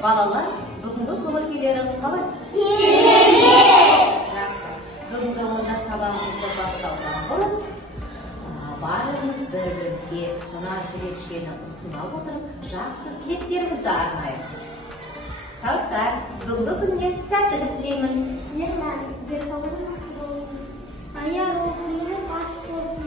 Балалар, бүгінгі көңіл-күйлерің қалай? Жақсы. Бүгінгі онда сабағымызды бастаудан бұрын барлығымыз бір-бірімізге мына жүрекшені ұсына отырып, жақсы тілектерімізді арнайық. Кәусар, бүгінгі күнге сәттілік тілеймін. Мен денсаулығың мықты болсын. Аяр оқуыңыз ашық болсын.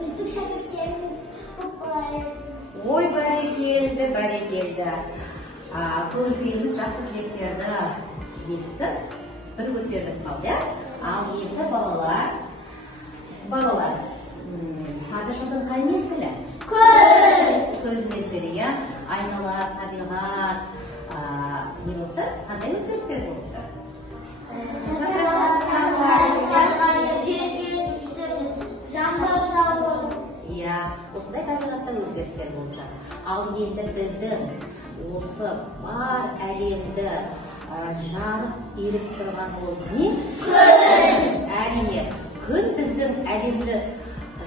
Үздік шәкірттеріңіз көп болайыз. Ой, бәрекелді, бәрекелді. Көңіл-күйіміз жақсы тілектерді естіп, бір көтердік қалды. Ал енді балалар, қазір жылдың қай мезгілі? Күз мезгілі, айнала, табиғат, не болды? Қандай өзгерістер болды? Осындай табиғатта өзгерістер болып жатыр. Ал енді біздің осы бар әлемді жарық беріп тұрған ол не? Күн! Әрине, күн біздің әлемді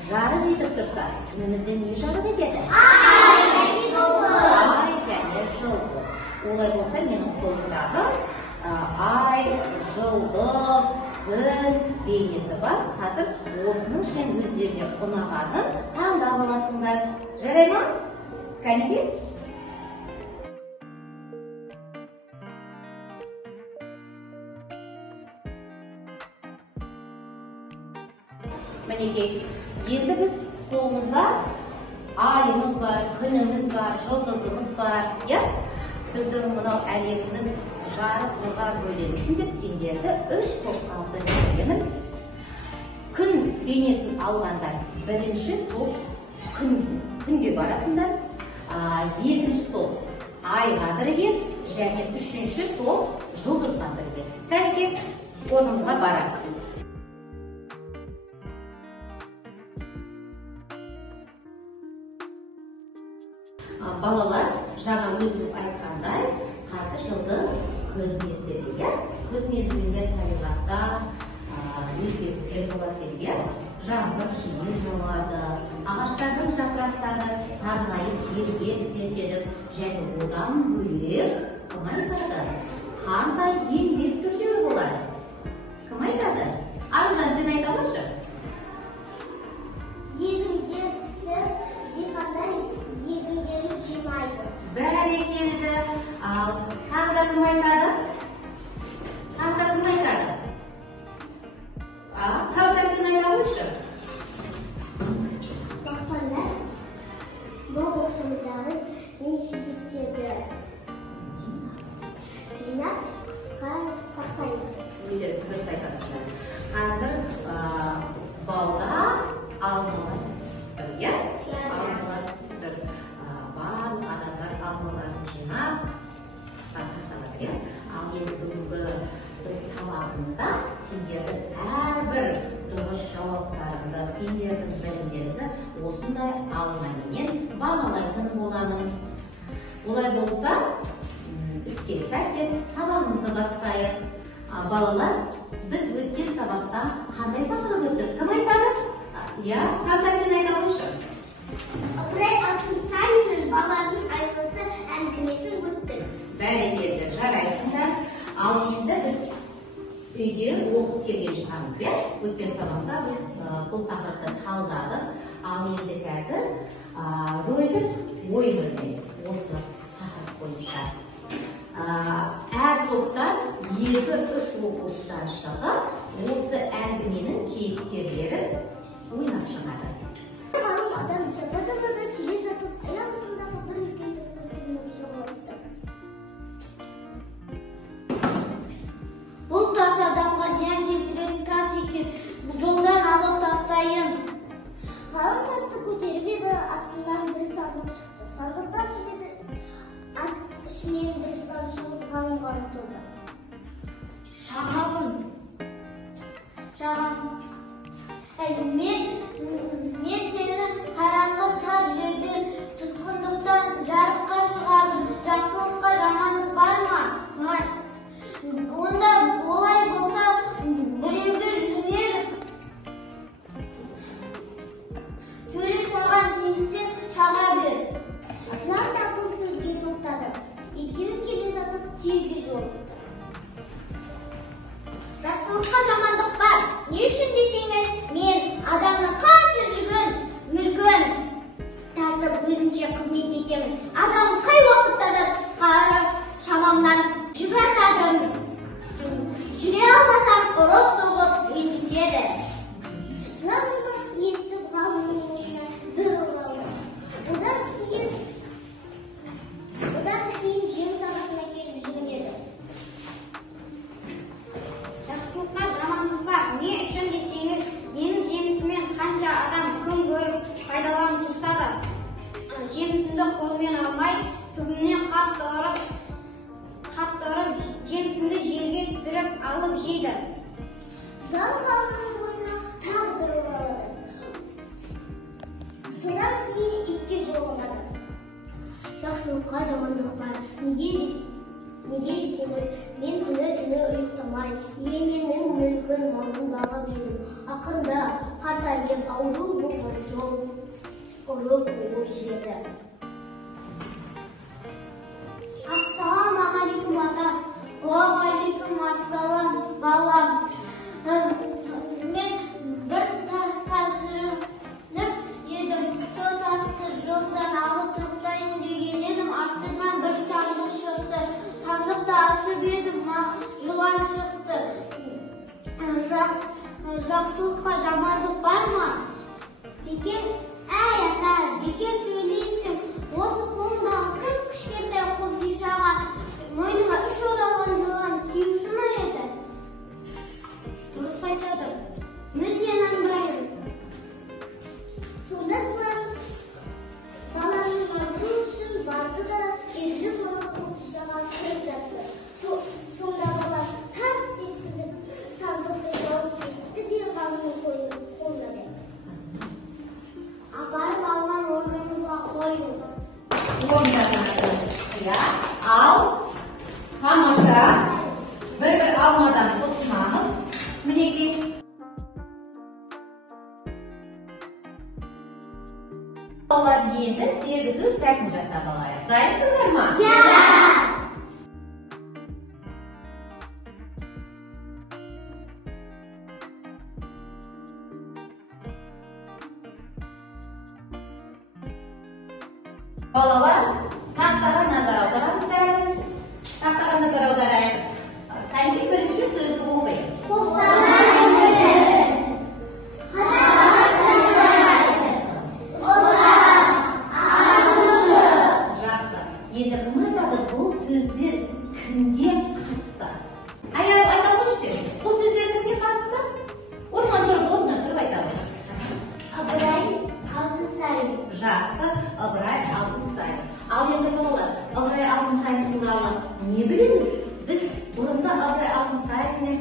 жарық етіп тұрса, түнімізден не жарық етеді? Ай және жұлдыз. Олай болса, менің қолымдағы ай, жұлдыз, күн бейнесі бар. Қазір осының ішінен өздеріне ұнағанын таңдап аласыңдар. Жарай ма? Кәнеке? Мінекей, енді біз қолымызда айымыз бар, күніміз бар, жұлдызымыз бар. Біздің мынау әлеміміз жарық нұрға бөленсін деп сендерді 3 топқа бөлемін. Күн бейнесін алғандар бірінші топ күнге барасыңдар, екінші топ айға бірге және үшінші топ жұлдызға бірге. Кәнеке, орнымызға барайық. Балалар, жаңа өзіңіз айтқандай, қазір жылдың күз мезгілі. Күз мезгілінде табиғатта өзгерістер болады дейді. Жаңбыр жиі жауады, ағаштардың жапырақтары сарғайып жерге түседі және одан бөлек кім айтады? Қандай еңбек түрлері болады? Кім айтады? Аружан, сен айта алшы? Егіндер пісіп, диқандар егіндерін жинайды. Бәрекелді. Ал тағы да кім айтады? Кәусар, сен айта алшы? Бақпандар бұл оқшамыздағы жеміс-жидектерді жинап, қысқа сақтайды. Өте дұрыс айтасыңдар. Қазір бауда алмалар пісіп тұр, алмалар пісіп тұр. Барлық адамдар алмаларын жинап, қысқа сақталады. Ал енді бүгінгі біз сабағымызда сендердің әрбір дұрыс жауаптарыңды, сендердің білімдеріңді осындай алмаменен бағалайтын боламын. Олай болса, іске сәттен сабағымызды бастайық. Балалар, біз өткен сабақта қандай тақырып өттік? Кім айтады? Кәусар, сен айта алшы? Ыбырай Алтынсариннің баланың айтысы әңгімесін өттік. Бәрекелді, жарайсыңдар. Ал енді біз үйде оқып келген шығармыз. Өткен сабақта біз бұл тақырыпты талдадық. Ал енді қазір рөлдік ойын ойнаймыз осы тақырып бойынша. Әр топтан 2-3 оқушыдан шығып, осы әңгіменің кейіпкерлерін ойнап шығады. Адам жапа-далада келе жатып, аяғысындағы бір үлкен тасқа сүрініп жығылыпты. Бұл тас адамға зиян келтіретін тас екен, жолдан алып тастайын. Ғалым тасты көтеріп еді, астынан бір сандық шықты. Сандықты ашып еді, ішінен бір жылан шығып ғалымға ұмтылды. Шағамын. Мен сені қараңғы тар жерден тұтқындықтан жарыққа шығармын. Жақсылыққа жамандық бар ма? Бар. Онда олай болса біреуге жөнел 8 жолдықты. Жақсылыққа жамандық бар. Не үшін десеңіз, мен адамның қанша жүгін, мүлкін тасып өзімше қызмет етемін. Адам қай уақытта да тысқары шамамнан жүк артадым. Жүре алмасам ұрып соғып ренжітеді. Жылан мұны естіп ғалымның ойына бір оралды. Одан кейін жеміс ағашына келіп жүгінеді. Жақсылыққа жамандық бар. Не үшін десеңіз, менің жемісіммен қанша адам күн көріп пайдаланып тұрса да, жемісімді қолмен алмай, түбімнен қатты ұрып, жемісімді жерге түсіріп алып жейді. Жылан ғалымның ойына тағы бір оралады. Содан кейін итке жолығады. Жақсылыққа жамандық бар. Неге десеңіз, мен күні-түні ұйықтамай, иемнің мүлкін, малын бағып едім. Ақырында қартайып, ауру болған соң ұрып болып жіберді. Ассалаумағалейкум ата. Уағалейкум ассалам балам. Мен бір тасқа жүріп едім. Сол тасты жолдан алып тастайын деген едім. Астынан бір сандық шықты. Сандықты ашып едім, жылан шықты. Жақсылыққа жамандық бар ма? Бекер, әй ата, бекер сөйлейсің. Осы қолындағы кішкентай қобдишаға мойныңа 3 оралған жылан сүйуші ме еді? Дұрыс айтады. Мүлде нанбаймын. Сонда жылан баланың артын үшін барды да ерлі болған қобдишаға кіріп жатты. Сонда бала тарс еткізіп сандықты жауып сөйтті де ғалымның қолына берді. Апарып алған орныңызға қойыңыз. Ал, тамаша, бір алмадан қосынамыз. Мінекей. Балалар енді сергіту сәтін жасап алайық. Дайынсыңдар ма? Балалар, тақтаға назар аударамыз бәріміз. Тақтаға назар аударайық. Қайынды бірінші сөзді оқиық. Жақсы. Енді кім айтады, бұл сөздер кімге қатысты? Аяп айта қойшы. Бұл сөздер кімге қатысты? Орнынан тұрып айтамын. Ыбырай Алтынсарин. Жақсы, Ыбырай Алтынсарин. Ал енді балалар, Ыбырай Алтынсарин туралы не білеміз? Біз бұрында Ыбырай Алтынсариннің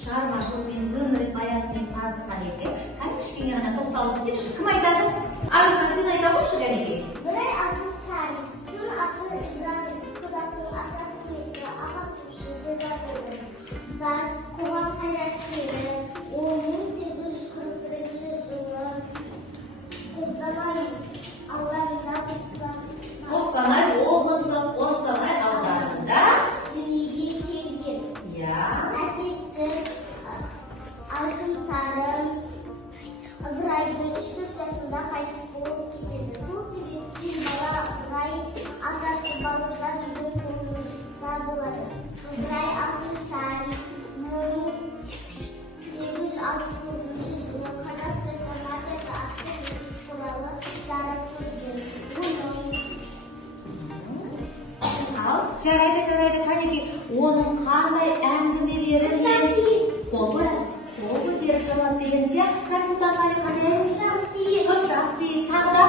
шығармашылығымен, өмірі баянымен танысқан едік. Кішкене ғана тоқталып кетші. Кім айтады? Аружан, сен айта қойшы кәнекей. Ыбырай Алтынсарин, сұр аты Ибрагим, қазақтың аса құрметті ағартушы педагогы, ұстаз, қоғам қайраткері. Ол 1841 жылы Қостанай ауданында Қостанай облысы, Қостанай ауданында дүниеге келген. Әкесі Алтынсарин Ыбырайдың 3-4 жасында қайтыс болып кетеді. Сол себептен бала Ыбырай атасы Балғожа бидің қолында болады. Ыбырай Алтынсарин 1869 жылы қазақ реформациясы атты туралы жарық көрген. Жарайды, кәнекей. Оның қандай әңгімелері қолы көтеріп жауап бергенде, Рәсулдан қали қандай жақсы. Тағы да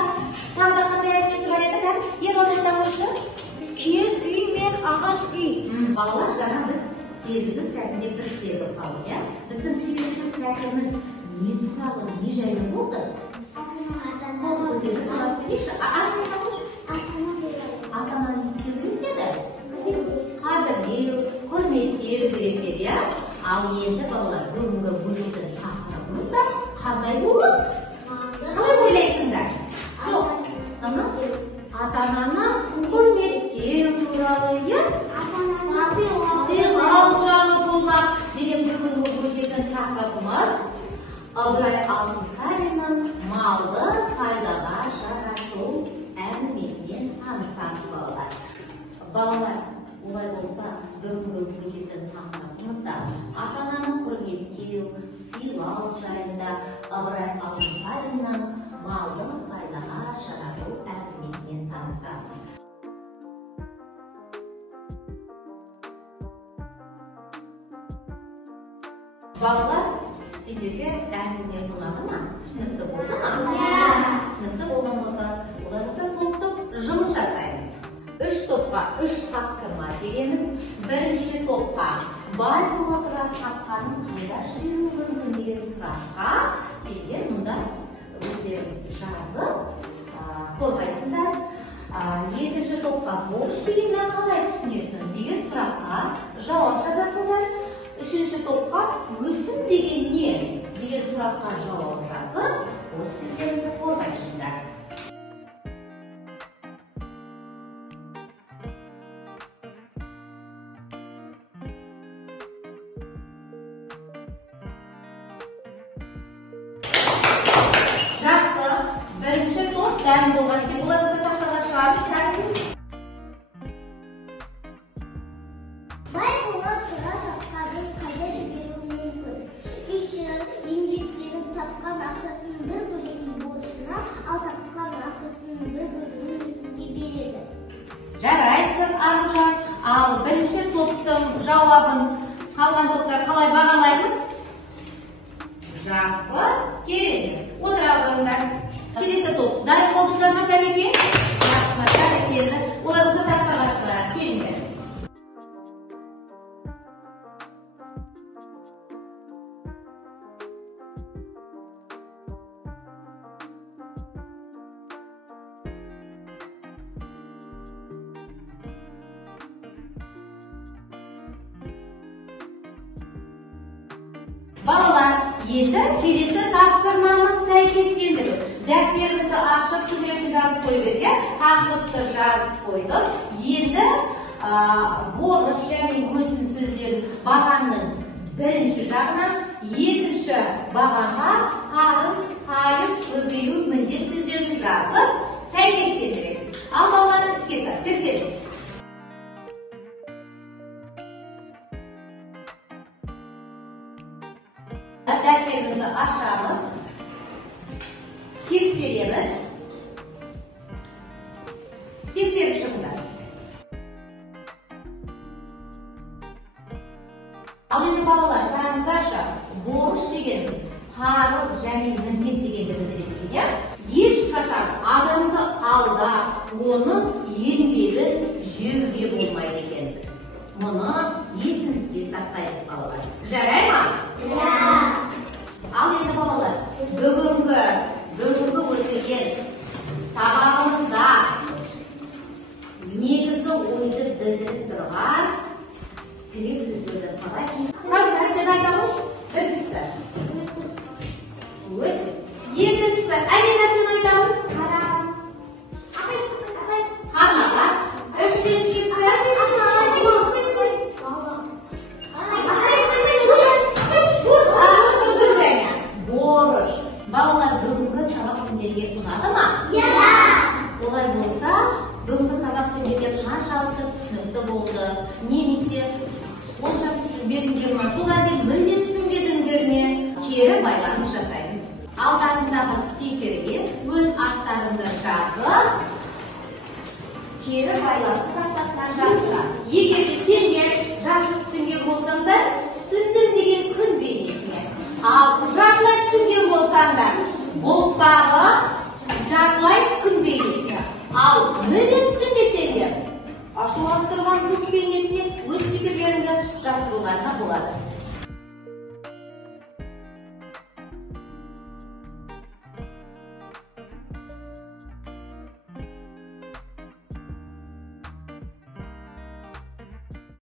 қандай әңгімесі бар еді? Ең алдымен қойшы. Киіз үй мен ағаш үй. Балалар, жаңа біз сергіту сәтінде бір сергіп қалдық, иә? Біздің сергіту сәтіміз не туралы, не жайлы болды? Қол көтеріп жауап берейікші. Ата-ананы істеу керек деді. Қадірлеу, құрметтеу керек деді, иә? Ал енді балалар, бүгінгі бөліктің тақырыбымызда қандай болмақ? Қалай ойлайсыңдар? Жоқ, ата-ананы құрметтеу туралы, иә? Ыбырай Алтынсаринның малды пайдаға жарату әңгімесінен танысамыз балалар. Балалар, олай болса, бүгінгі өтетін тақырыбымызда ата-ананың құрметтеу, сыйлау жайында Ыбырай Алтынсаринның малды пайдаға жарату әңгімесінен танысамыз. Балалар, сендерге әңгіме ұнады ма? Түсінікті болды ма? Түсінікті болған болса, олай болса топтық жұмыс жасаймыз. 3 топқа 3 тапсырма беремін. Бірінші топқа бай бола тұра тапқаның қайда жүруі мүмкін деген сұраққа сендер мұнда өздерің жазып қорғайсыңдар. Екінші топқа борыш дегенді қалай түсінесің деген сұраққа жауап жазасыңдар. Үшінші топқа өсім деген не деген сұраққа жауап жазып, осы сөздерді қорғайсыңдар. Жақсы, бірінші топ дәм болған екен. Олар осы тақтаға шығарып сәлем. Бай бола тұра тапқанын қайда жіберуі мүмкін? Іші еңбектеніп тапқан ақшасының бір бөлігін борышына, ал тапқан ақшасының бір бөлігін өзіңге береді. Жарайсың, Аружан. Ал бірінші топтың жауабын қалған топтар қалай бағалаймыз? Жақсы, керемет. Отыра қойыңдар. Келесі топ. Дайын болдыңдар ма, Кәлеке? Жақсы, бәрекелді. Олай болса тақтаға шығайық. Келіңдер. Балалар, енді келесі тапсырмамыз сәйкестендіру. Дәптерімізді ашып, төңірегін жазып қойып едік, тақырыпты жазып қойдық. Енді борыш және өсім сөздерін бағанның бірінші жағынан, екінші бағанға қарыз, пайыз, көбею, міндет сөздерін жазып сәйкестендіреміз. Ал балалар, іске кірісеміз. Дәптерімізді ашамыз, тексереміз, тексеріп шығыңдар. Ал енді балалар, қараңыздаршы, борыш дегеніміз қарыз және міндет дегенді білдіреді. Ешқашан адамды алдап, оның еңбегін жеуге болмайды екен. Мұны есіңізге сақтаймыз балалар. Жарай ма? Ал енді балалар, бүгінгі өтілген сабағымызда негізгі ойды білдіріп тұрған тірек сөздерді қалай? Қазір сен айта қойшы. Біріншісі. Өсім. Екіншісі. Әмина сен айта қой. Қармағат. Үшіншісі. Борыш. Балалар, бүгінгі сабақ сендерге ұнады ма? Олай болса, бүгінгі сабақ сендерге қаншалықты түсінікті болды? Немесе онша түсінбедіңдер ме? Жоқ әлде мүлде түсінбедіңдер ме? Кері байланыс жасаймыз. Алдарындағы стикерге өз аттарыңды жазып, кері байланыс тақтасынан жаздырамыз. Егер